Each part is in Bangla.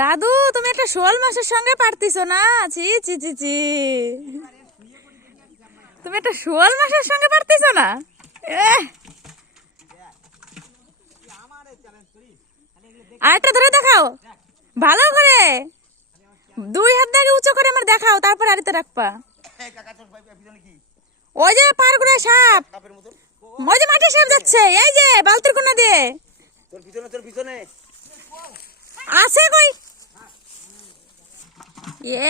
দাদু তুমি একটা শোল মাছের সঙ্গে পারতিছো না? ছি ছি ছি ছি, তুমি একটা শোল মাছের সঙ্গে পারতিছো না? আরেকটা ধরে দেখাও ভালো করে, 2 হাত দিয়ে উঁচু করে আমার দেখাও, তারপর আরেকটা রাখবা। ওই যে পার করে সাপ, ওই যে মাঠে সাপ যাচ্ছে, এই যে বালতির কোনা দিয়ে তোর পিছনে আছে কই?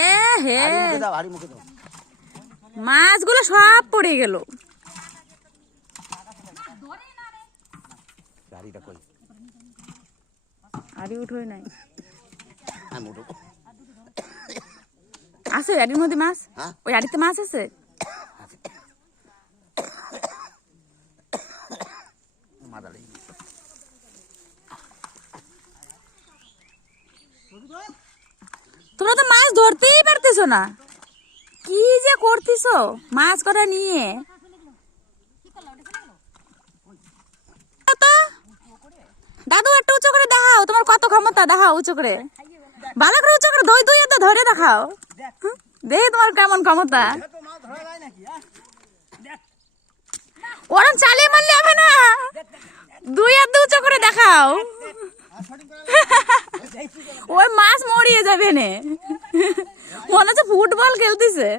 এ হে, মাছগুলো সব পড়ে গেল। আরে উঠোই নাই, আছে আড়ির মধ্যে মাছ, ওই আড়িতে মাছ আছে। তোমরা তো মাছ ধরতেই পারতেছো না, কি যে করতেছো মাছ কটা নিয়ে। দাদু একটু উঁচু করে দেখাও, তোমার কত ক্ষমতা দেখাও, উঁচু করে ভালো করে উঁচু করে দুই হাতে ধরে দেখাও, দেখি তোমার কেমন ক্ষমতা। ওরম চালিয়ে মারলে হবে না, 2 হাত উঁচু করে দেখাও, ওই মাছ মরিয়ে যাবে নে, মনে হচ্ছে ফুটবল খেলতেছে।